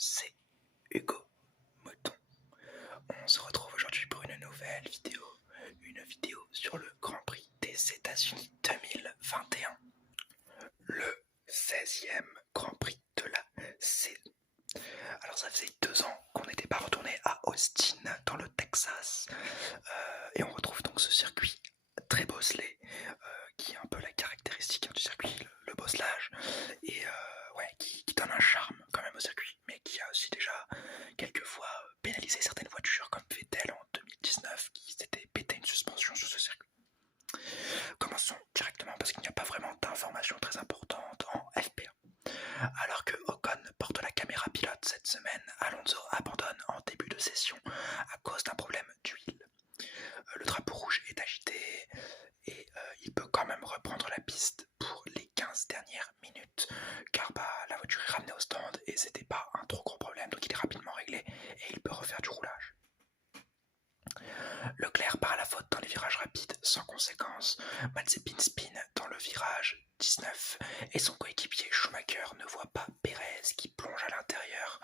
c'est Hugo Moton. On se retrouve aujourd'hui pour une vidéo sur le Grand Prix des États-Unis 2021, le 16e Grand Prix de la saison. Alors ça faisait 2 ans qu'on n'était pas retourné à Austin dans le Texas et on retrouve donc ce circuit très bosselé qui est un peu la caractéristique du circuit, le bosselage, et qui donne un charme quand même au circuit, mais qui a aussi déjà quelquefois pénalisé certaines voitures comme Vettel en 2019 qui s'était pété une suspension sur ce circuit. Commençons directement parce qu'il n'y a pas vraiment d'informations très importantes en FP1. Alors que Ocon porte la caméra pilote cette semaine, Alonso abandonne en début de session à cause d'un problème d'huile. Le drapeau rouge est agité et il peut quand même reprendre la piste pour les 15 dernières minutes car la voiture est ramenée au stand et c'était pas un trop gros problème, donc il est rapidement réglé et il peut refaire du roulage. Leclerc part à la faute dans les virages rapides sans conséquence. Mazepin spin dans le virage 19 et son coéquipier Schumacher ne voit pas Pérez qui plonge à l'intérieur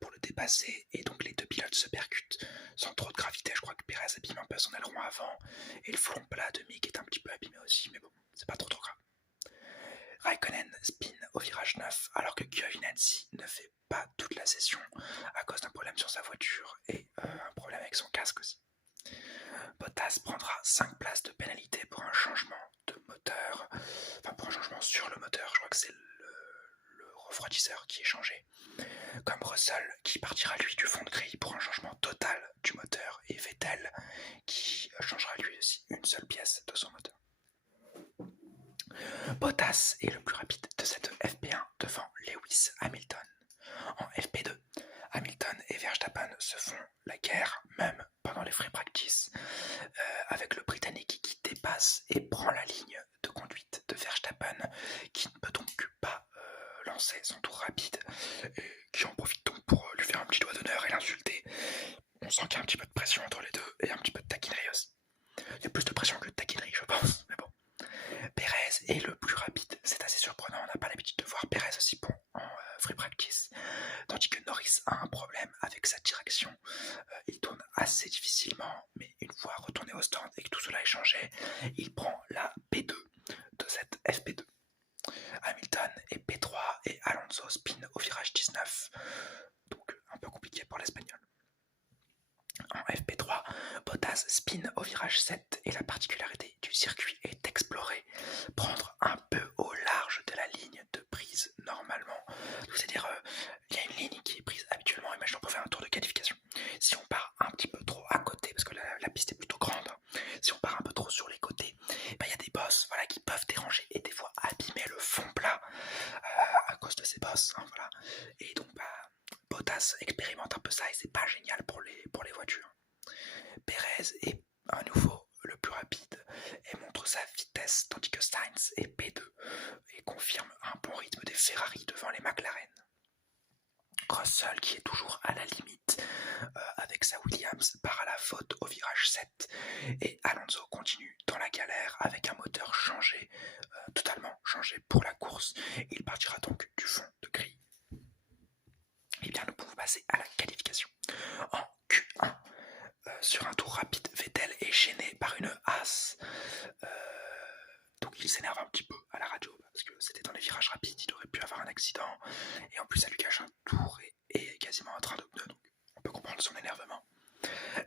pour le dépasser, et donc les deux pilotes se percutent sans trop de gravité. Je crois que Pérez abîme un peu son aileron avant et le front plat de Mick est un petit peu abîmé aussi, mais bon, c'est pas trop grave. Raikkonen spin au virage 9 alors que Giovinazzi ne fait pas toute la session à cause d'un problème sur sa voiture et un problème avec son casque aussi. Bottas prendra 5 places de pénalité pour un changement de moteur, enfin pour un changement sur le moteur, je crois que c'est le refroidisseur qui est changé, comme Russell qui partira lui du fond de grille pour un changement total du moteur, et Vettel qui changera lui aussi une seule pièce de son moteur. Bottas est le plus rapide de cette FP1 devant Lewis Hamilton. En FP2, Hamilton et Verstappen se font la guerre, même pendant les free practice, avec le Britannique qui dépasse et prend la ligne de conduite de Verstappen, qui ne peut donc pas lancer son tour rapide, et qui en profite donc pour lui faire un petit doigt d'honneur et l'insulter. On sent qu'il y a un petit peu de pression entre les deux, et un petit peu de taquinerie aussi. Il y a plus de pression que de taquinerie, je pense, mais bon. Pérez est le plus rapide, c'est assez surprenant, on n'a pas l'habitude de voir Pérez aussi bon en free practice, tandis que Norris a un problème avec sa direction, il tourne assez difficilement, mais une fois retourné au stand et que tout cela est changé, il prend la P2 de cette FP2. Hamilton est P3 et Alonso spin au virage 19, donc un peu compliqué pour l'espagnol. En FP3, Bottas spin au virage 7 et la particularité du circuit est d'explorer, prendre un peu au large de la ligne de prise normalement. C'est-à-dire, il y a une ligne qui est prise habituellement, imaginons pour faire un tour de qualification. Si on part un petit peu trop à côté, parce que la piste est plutôt grande, si on part un peu trop sur les côtés, il y a des bosses qui peuvent déranger et des fois abîmer le fond plat à cause de ces bosses. Voilà. Et donc, Bottas expérimente un peu ça et c'est pas génial pour les voitures. Pérez est à nouveau le plus rapide et montre sa vitesse, tandis que Sainz est P2 et confirme un bon rythme des Ferrari devant les McLaren. Russell, qui est toujours à la limite avec sa Williams, part à la faute au virage 7 et Alonso continue dans la galère avec un moteur changé, totalement changé pour la course. Il partira donc du fond de grille. Et bien nous pouvons passer à la qualification. En Q1, sur un tour rapide, Vettel est gêné par une Haas. Donc il s'énerve un petit peu à la radio parce que c'était dans les virages rapides, il aurait pu avoir un accident et en plus ça lui cache un tour et quasiment un train de pneus, donc on peut comprendre son énervement.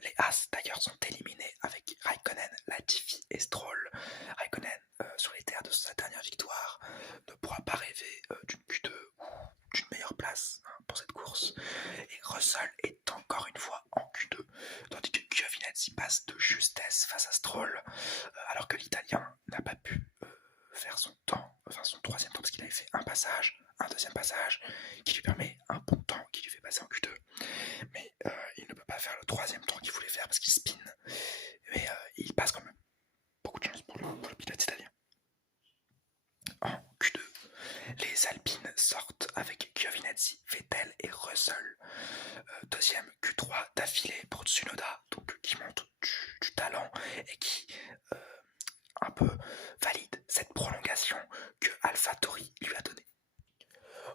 Les Haas d'ailleurs sont éliminés avec Raikkonen, Latifi et Stroll. Raikkonen, sur les terres de sa dernière victoire, ne pourra pas rêver d'une Q2 ou d'une meilleure place pour cette course. Et Russell est encore une fois en Q2, tandis que Giovinazzi passe de justesse face à Stroll, alors que l'Italien n'a pas pu faire son temps, enfin son troisième temps, parce qu'il avait fait un passage, un deuxième passage, qui lui permet un bon temps, qui lui fait passer en Q2. Mais il ne peut pas faire le troisième temps qu'il voulait faire parce qu'il spin. Mais il passe quand même. Beaucoup de chance pour le pilote italien. En Q2, les Alpines sortent avec Giovinazzi, Vettel et Russell. Deuxième Q3 d'affilée pour Tsunoda, donc qui montre du talent et qui un peu valide cette prolongation que AlphaTauri lui a donnée.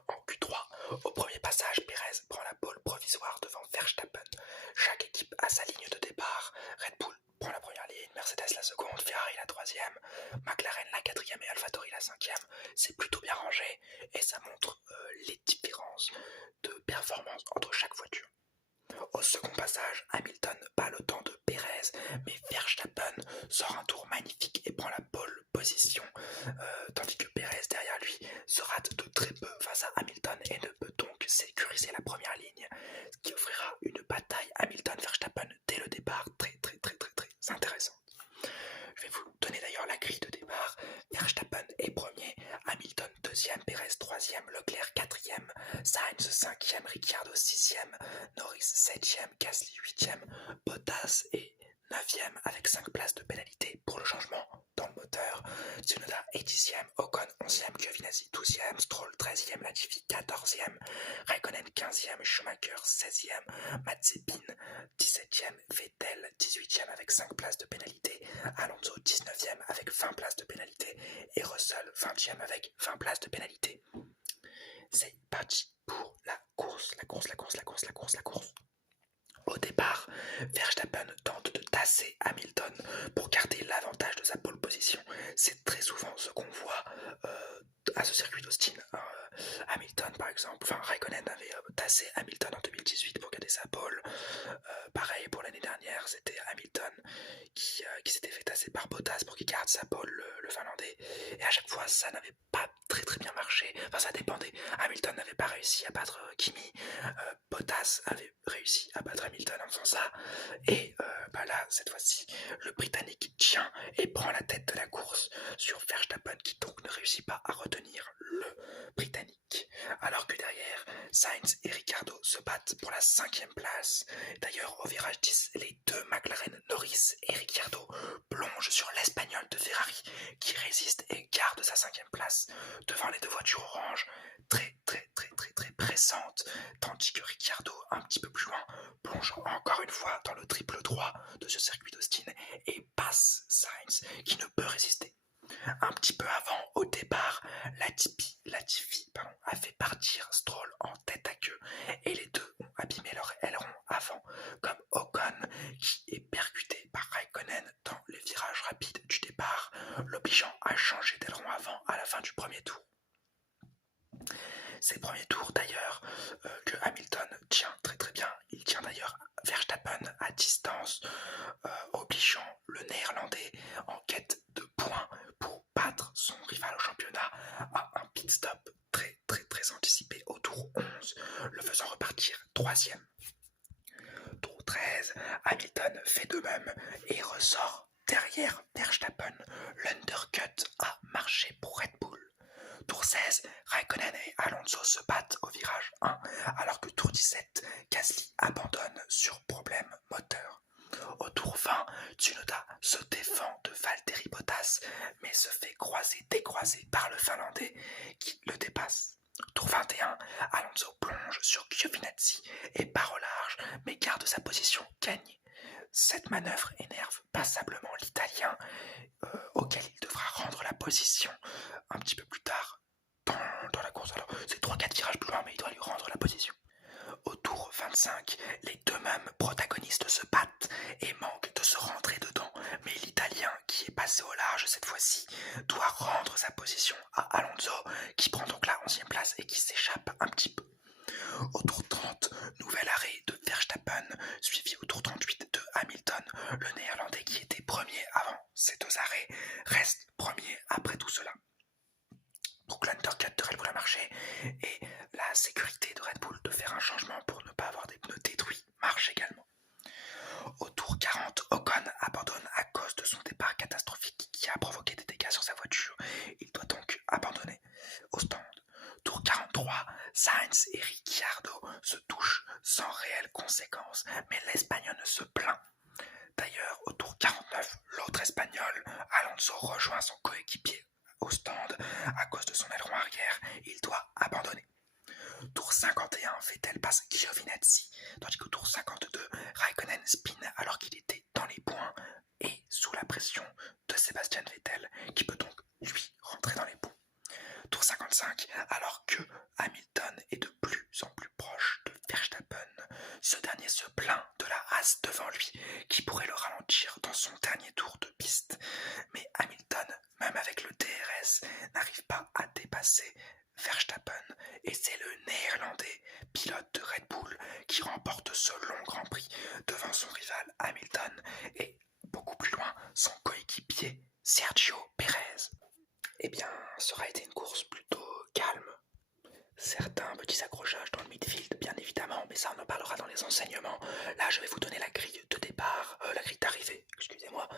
En Q3, au premier passage, Pérez ça montre les différences de performance entre chaque voiture. Au second passage, Hamilton bat le temps de Perez, mais Verstappen sort un tour magnifique et prend la pole position, tandis que Perez derrière lui se rate de très peu face à Hamilton et ne peut donc sécuriser la première ligne, ce qui offrira une bataille Hamilton-Verstappen dès le départ très intéressante. Je vais vous donner d'ailleurs la grille de départ. Verstappen est premier, Hamilton deuxième, Perez troisième, Leclerc quatrième, Sainz cinquième, Ricciardo sixième, Norris septième, Gasly huitième, Bottas est neuvième avec 5 places de pénalité pour le changement dans le moteur. Tsunoda est 10e, Ocon 11e, Giovinazzi 12e, Stroll 13e, Latifi 14e, Raikkonen 15e, Schumacher 16e, Mazepin 17e, Vettel 18e avec 5 places de pénalité, Alonso 19e avec 20 places de pénalité et Russell 20e avec 20 places de pénalité. C'est parti pour la course. Au départ, Verstappen tente de tasser Hamilton pour garder l'avantage de sa pole position. C'est très souvent ce qu'on voit à ce circuit d'Austin. Hamilton par exemple, Raikkonen avait tassé Hamilton en 2018 pour garder sa pole. Pareil pour l'année dernière, c'était Hamilton qui s'était fait tasser par Bottas pour qu'il garde sa pole, le Finlandais. Et à chaque fois, ça n'avait pas très bien marché. Enfin, ça dépendait. Hamilton n'avait pas réussi à battre Kimi. Bottas avait réussi à battre Hamilton en faisant ça. Et là, cette fois-ci, le Britannique tient et prend la tête de la course sur Verstappen qui donc ne réussit pas à retenir le Britannique. Alors que derrière, Sainz et Ricciardo se battent pour la 5e place. D'ailleurs, au virage 10, les deux McLaren, Norris et Ricciardo, plongent sur l'Espagnol de Ferrari qui résiste et garde sa 5e place devant les deux voitures oranges, très pressantes, tandis que Ricciardo, un petit peu plus loin, plonge encore une fois dans le triple droit de ce circuit d'Austin et passe Sainz qui ne peut résister. Un petit peu avant, au départ, Latifi a fait partir Stroll en tête à queue et les deux ont abîmé leur aileron avant, comme Ocon qui est percuté par Raikkonen dans les virages rapides du départ, l'obligeant à changer d'aileron avant à la fin du premier tour. Ces premiers tours d'ailleurs que Hamilton tient très bien, il tient d'ailleurs Verstappen à distance, obligeant le néerlandais en quête de points pour battre son rival au championnat à un pit stop très anticipé au tour 11, le faisant repartir 3e. Tour 13, Hamilton fait de même et ressort derrière Verstappen. L'undercut a marché pour Red Bull. Tour 16, Raikkonen et Alonso se battent au virage 1, alors que tour 17, Gasly abandonne sur problème moteur. Au tour 20, Tsunoda se défend de Valtteri Bottas, mais se fait décroiser par le Finlandais qui le dépasse. Tour 21, Alonso plonge sur Giovinazzi et part au large, mais garde sa position gagnée. Cette manœuvre énerve passablement l'Italien, auquel il devra rendre la position un petit peu plus tard dans la course. Alors, c'est 3-4 virages plus loin, mais il doit lui rendre la position. Au tour 25, les deux mêmes protagonistes se battent et manquent de se rentrer dedans, mais l'Italien, qui est passé au large cette fois-ci, doit rendre sa position à Alonso, qui prend donc la 11e place et qui s'échappe un petit peu. Au tour 30, nouvel arrêt de Verstappen, suivi au tour 38 de Hamilton. Le néerlandais qui était premier avant ces deux arrêts reste premier après tout cela. Donc l'undercut de Red Bull a marché et la sécurité de Red Bull de faire un changement pour ne pas avoir des pneus détruits marche également. Au tour 40, Ocon abandonne à cause de son départ catastrophique qui a provoqué des dégâts sur sa voiture. Il doit donc abandonner au stand. Tour 43, Sainz et Ricciardo se touchent sans réelle conséquence, mais l'Espagnol se plaint. D'ailleurs, au tour 49, l'autre Espagnol, Alonso, rejoint son coéquipier au stand à cause de son aileron arrière. Il doit abandonner. Tour 51, Vettel passe Giovinazzi, tandis qu'au tour 52, Raikkonen spin alors qu'il était dans les points et sous la pression de Sebastian Vettel, qui peut donc lui rentrer dans les points. Tour 55, alors que Hamilton est de plus en plus proche de Verstappen, ce dernier se plaint de la Haas devant lui, qui pourrait le ralentir dans son dernier tour de piste. Mais Hamilton, même avec le DRS, n'arrive pas à dépasser Verstappen et c'est le néerlandais, pilote de Red Bull, qui remporte ce long Grand Prix devant son rival Hamilton et beaucoup plus loin son coéquipier Sergio Pérez. Eh bien, ça aura été une course plutôt calme. Certains petits accrochages dans le midfield, bien évidemment, mais ça on en parlera dans les enseignements. Là, je vais vous donner la grille de départ, la grille d'arrivée, excusez-moi.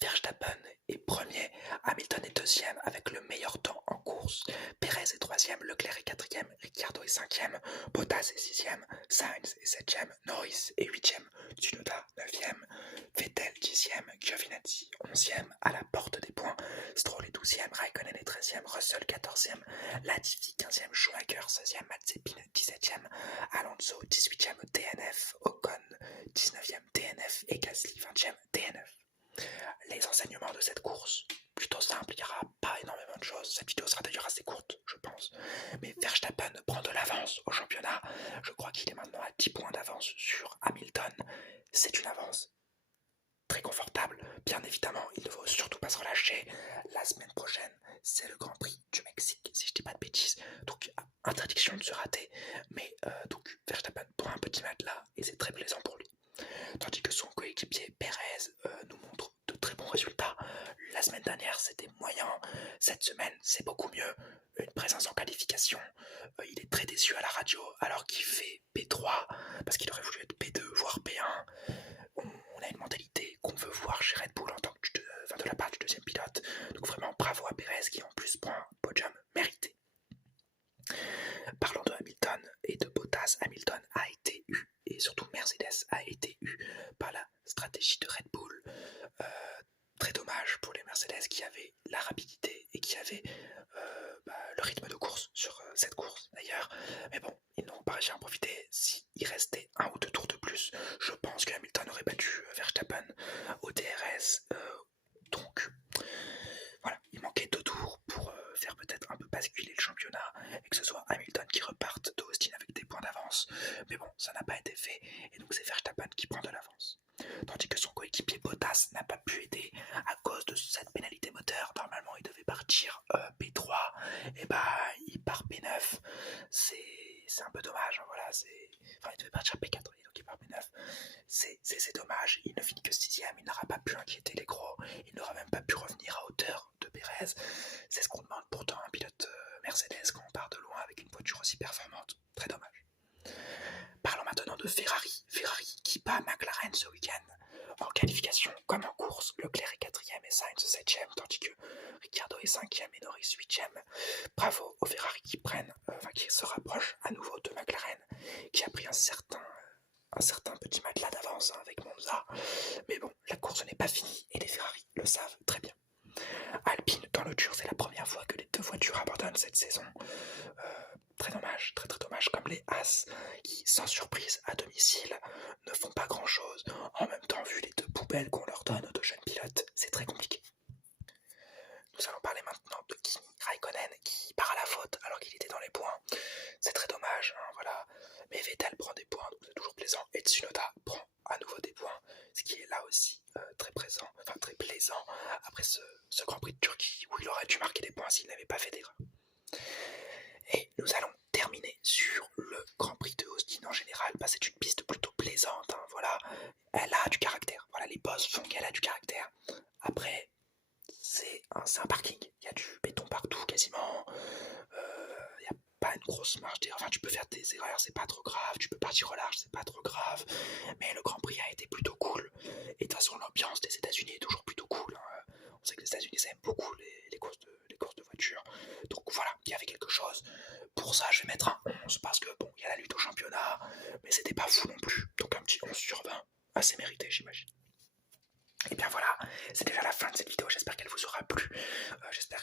Verstappen est premier, Hamilton est deuxième avec le meilleur temps en course. Perez est troisième, Leclerc est quatrième, Ricciardo est cinquième, Bottas est sixième, Sainz est septième, Norris est huitième, Tsunoda neuvième, Vettel dixième, Giovinazzi onzième, à la porte des points, Stroll est douzième, Raikkonen est treizième, Russell quatorzième, Latifi quinzième, Schumacher 16e, Mazepin 17e, Alonso 18e DNF, Ocon 19e DNF et Gasly 20e DNF. Les enseignements de cette course, plutôt simple, il n'y aura pas énormément de choses. Cette vidéo sera d'ailleurs assez courte, je pense. Mais Verstappen prend de l'avance au championnat. Je crois qu'il est maintenant à 10 points d'avance sur Hamilton. C'est une avance très confortable. Bien évidemment, il ne faut surtout pas se relâcher. La semaine prochaine, c'est le Grand Prix du Mexique, si je dis pas de bêtises. Donc, interdiction de se rater. Mais donc, Verstappen prend un petit matelas et c'est très plaisant pour lui. Tandis que son coéquipier Perez nous montre de très bons résultats. La semaine dernière, c'était moyen. Cette semaine, c'est beaucoup mieux. Une présence en qualification. Il est très déçu à la radio alors qu'il fait P3 parce qu'il aurait voulu être P2 voire P1. On a une mentalité qu'on veut voir chez Red Bull en tant que de la part du deuxième pilote. Donc vraiment bravo à Perez qui en plus prend un podium mérité. Parlons de Hamilton et de Bottas, Hamilton a été eu, et surtout Mercedes a été eu par la stratégie de Red Bull. Très dommage pour les Mercedes qui avaient la rapidité et qui avaient le rythme de course sur cette course d'ailleurs. Mais bon, ils n'ont pas réussi à en profiter. S'il restait un ou deux tours de plus, je pense que Hamilton aurait battu Verstappen au DRS. Donc voilà, il manquait 2 tours pour faire peut-être un peu basculer le championnat et que ce soit Hamilton qui reparte d'Austin avec des points d'avance. Mais bon, ça n'a pas été fait et donc c'est Verstappen qui prend de l'avance. Tandis que son coéquipier Bottas n'a pas pu aider à cause de cette pénalité moteur. Normalement, il devait partir P3 et il part P9. C'est un peu dommage. Voilà, il devait partir P4 donc il part P9. C'est dommage. Il ne finit que 6ème. Il n'aura pas pu inquiéter les gros. Il n'aura même pas pu revenir à hauteur de Perez. C'est ce qu'on demande pourtant à un pilote Mercedes quand on part de loin avec une voiture aussi performante. Très dommage. Parlons maintenant de Ferrari. Ferrari qui bat McLaren ce week-end. En qualification comme en course, Leclerc est 4ème et Sainz 7ème, tandis que Ricciardo est 5ème et Norris 8ème. Bravo aux Ferrari qui se rapprochent à nouveau de McLaren, qui a pris un certain petit matelas d'avance avec Monza. Mais bon, la course n'est pas finie et les Ferrari le savent très bien. Alpine dans le dur, c'est la première fois que les deux voitures abandonnent cette saison. Très dommage, très dommage, comme les As qui, sans surprise, à domicile, ne font pas grand chose. En même temps, vu les deux poubelles qu'on leur donne aux deux jeunes pilotes, c'est très compliqué. Nous allons parler maintenant de Kimi Raikkonen qui part à la faute alors qu'il était dans les points. C'est très dommage, hein, voilà. Mais Vettel prend des points, donc c'est toujours plaisant. Et Tsunoda prend à nouveau des points, ce qui est là aussi très plaisant après ce Grand Prix de Turquie où il aurait dû marquer des points s'il n'avait pas fait d'erreur. Et nous allons terminer sur le Grand Prix de Austin en général. C'est une piste plutôt plaisante, hein, voilà. Elle a du caractère. Voilà, les boss font qu'elle a du caractère. Après, c'est un parking. Il y a du béton partout quasiment. Il n'y a pas une grosse marge d'erreur. Enfin, tu peux faire des erreurs, c'est pas trop grave. Tu peux partir au large, c'est pas trop grave. Mais le Grand Prix a été plutôt cool. Et de toute façon, l'ambiance des États-Unis est toujours plutôt cool, hein. On sait que les États-Unis aiment beaucoup les courses de voitures. Donc voilà, il y avait quelque chose. Pour ça, je vais mettre un 11 parce que bon, il y a la lutte au championnat, mais c'était pas fou non plus. Donc un petit 11 sur 20, assez mérité, j'imagine. Et bien voilà, c'est déjà la fin de cette vidéo, j'espère qu'elle vous aura plu. J'espère